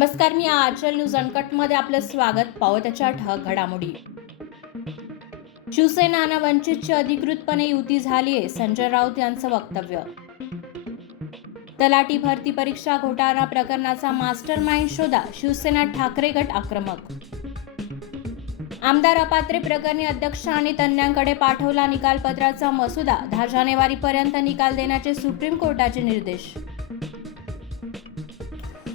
नमस्कार, मी आचल न्यूज अनकटमध्ये आपलं स्वागत. पाहू त्याच्या ठळक घडामोडी. शिवसेना आणि वंचितची अधिकृतपणे युती झाली आहे, संजय राऊत यांचं वक्तव्य. तलाठी भरती परीक्षा घोटाळा प्रकरणाचा मास्टरमाइंड शोधा, शिवसेना ठाकरे गट आक्रमक. आमदार अपात्रे प्रकरणी अध्यक्ष आणि तज्ज्ञांकडे पाठवला निकालपत्राचा मसुदा, 10 जानेवारीपर्यंत निकाल देण्याचे सुप्रीम कोर्टाचे निर्देश.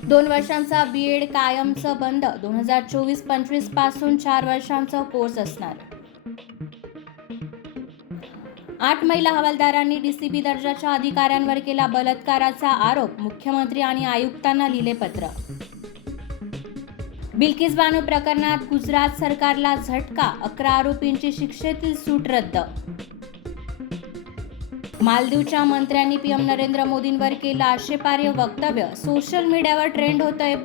2 वर्षांचा बीएड कायमचं बंद, 2024-25 पासून 4 वर्षांचा कोर्स असणार. 8 महिला हवालदारांनी डीसीपी दर्जाच्या अधिकाऱ्यांवर केला बलात्काराचा आरोप, मुख्यमंत्री आणि आयुक्तांना लिहिले पत्र. बिल्किस बानो प्रकरणात गुजरात सरकारला झटका, 11 आरोपींची शिक्षेतील सूट रद्द. मालदीवच्या मंत्र्यांनी पीएम नरेंद्र मोदींवर केलं आक्षेपार्ह वक्तव्य, सोशल मीडियावर ट्रेंड होतंय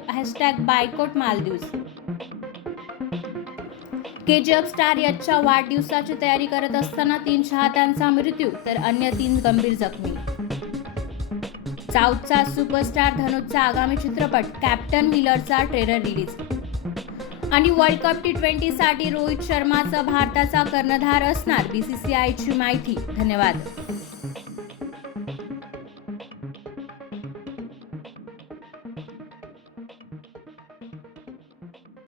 #बायकॉट मालदीव्स. केजीएफ स्टार यशच्या वाढदिवसाची तयारी करत असताना 3 चाहत्यांचा मृत्यू तर अन्य 3 गंभीर जखमी. साऊथचा सुपरस्टार धनुषचा आगामी चित्रपट कॅप्टन मिलरचा ट्रेलर रिलीज. आणि वर्ल्ड कप T20 साठी रोहित शर्माचा भारताचा कर्णधार असणार, बीसीसीआयची माहिती. धन्यवाद.